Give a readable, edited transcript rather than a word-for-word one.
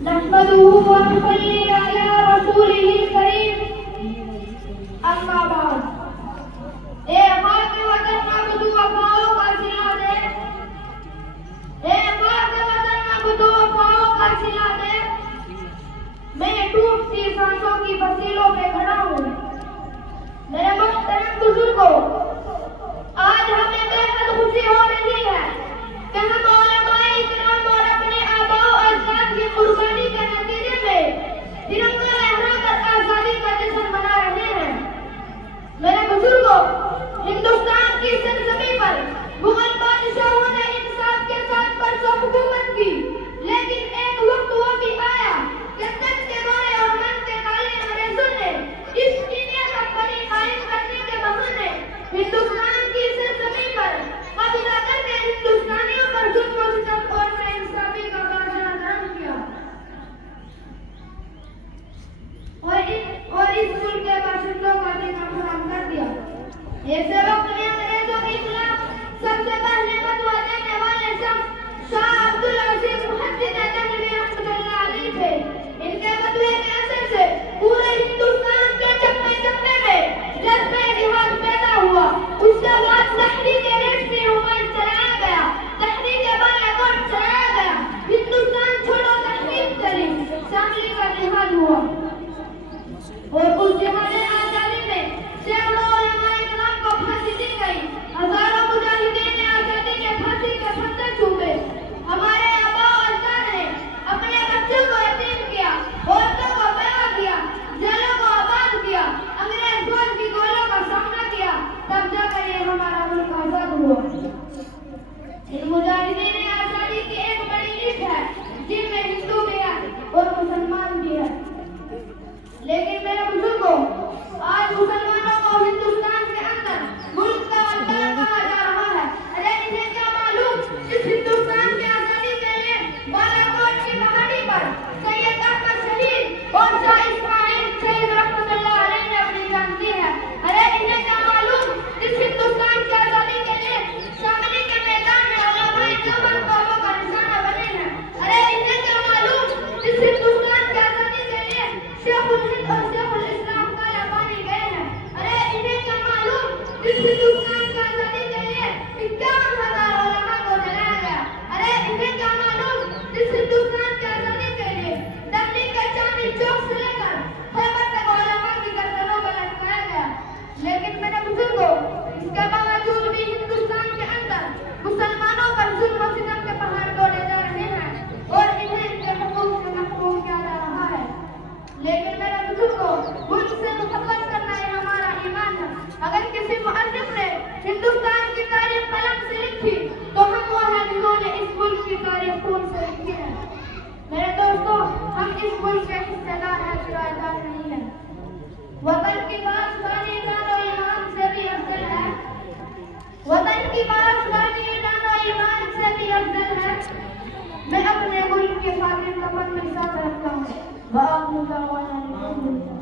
نحمده ونصلي على رسوله الكريم اما بعد اے خاک وطن عبد وفاؤں کا صلہ دے اے خاک وطن عبد وفاؤں کا صلہ دے میں ٹوٹتی سانسوں کی فصیلوں پہ کھڑا ہوں میرے محترم بزرگوں آج ہمیں بے حد خوشی ہو رہی ہے کہ ہم علماء اکرام اور اپنے آباء و اجداد کی قربانی کے نتیجے میں ترنگا لہرا کر آزادی کا جشن منا رہے ہیں میرے بزرگوں ہندوستان کی سرزمین پر مغل بادشاہوں نے انصاف کے ساتھ برسوں حکومت کی لیکن ایک وقت وہ بھی آیا کہ تن کے گورے اور من کے کالے انگریزوں نے اس کینیا کا پنی قائم کرنے کے بہانے ہندوستان کی سرزمین پر قبضہ کر کے ہندوستانیوں پر ظلم و ستم اور ناانصافی کا بازار گرم کیا اور اس ملک کے باشندوں کا دینا حرام کر دیا ایسے وقت میں انگریزوں کے خلاف سب سے پہلے فتویٰ دینے والے شخص شاہ عبدالعزیز محدث دہلوی رحمۃ اللہ علیہ تھے ان کے فتوے کے اثر سے پورے ہندوستان کے چپے چپے میں جذبہ جہاد پیدا ہوا اس کے بعد تحریک ریشمی رومانچ چلایا گیا تحریک بالا کوٹ چلایا گیا ہندوستان چھوڑو تحریک چلی شاملی کا جہاد ہوا اور اس جہاد آزادی میں سینکڑوں علماء اکرام کو پھانسی دی گئی ہزاروں مجاہدین آزادی کے پھانسی کے پھندے چوبے ہمارے آباء و اجداد نے اپنے بچوں کو یتیم کیا عورتوں کو بیوہ کیا جیلوں کو آباد کیا انگریز فوج کی گولوں کا سامنا کیا تب جا کر یہ ہمارا ملک آزاد ہوا ان مجاہدین آزادی کی ایک بڑی لسٹ ہے جن میں ہندو بھی ہے اور مسلمان بھی ہے لیکن میرے بزرگوں آج مسلمانوں کو ہندوستان کے اندر ملک کا الطاف کہا جا رہا ہے ارے انہیں کیا معلوم اس ہندوستان کی آزادی کے لیے بالا کوٹ کی پہاڑی پر سید احمد شہید اور شاہ اسماعیل شہید رحمۃ اللہ علیہ نے اپنی جان دی ہے ارے انہیں کیا معلوم اس ہندوستان کی آزادی کے لیے شاملی کے میدان میں علماء دیوبند قوموں کا نشانہ بنے ہیں ارے انہیں کیا معلوم اس ہندوستان کی آزادی کے لیے شیخ الہند اور شیخ الاسلام کالا پانی گئے ہیں ارے انہیں کیا معلوم اس ہندوستان کی آزادی کے لیے 51,000 علماء کو جلایا گیا ارے انہیں کیا معلوم اس ہندوستان کی آزادی کے لیے دہلی کے چاندنی چوک سے لے کر خیبر تک علماء کی گردنوں پر لٹکایا گیا لیکن میرے بزرگوں اس کے باوجود بھی ہندوستان کے اندر مسلمانوں پر ظلم و ستم کے پہاڑ توڑے جا رہے ہیں اور انہیں ان کے حقوق سے محروم کیا جا رہا ہے لیکن میرے بزرگوں ملک سے محبت کرنا یہ ہمارا ایمان ہے اگر کسی مؤرخ نے ہندوستان کی تاریخ قلم سے لکھی تو ہم وہ ہیں جنہوں نے اس ملک کی تاریخ خون سے لکھی ہے میرے دوستوں ہم اس ملک کے حصے دار ہیں کرایہ دار نہیں ہیں وطن کی پاسبانی جان و ایمان سے بھی افضل ہے وطن کی پاسبانی جان و ایمان سے بھی افضل ہے میں اپنے ملک کے خاطر تمنا ساتھ رکھتا ہوں وآخر دعوانا الحمد للہ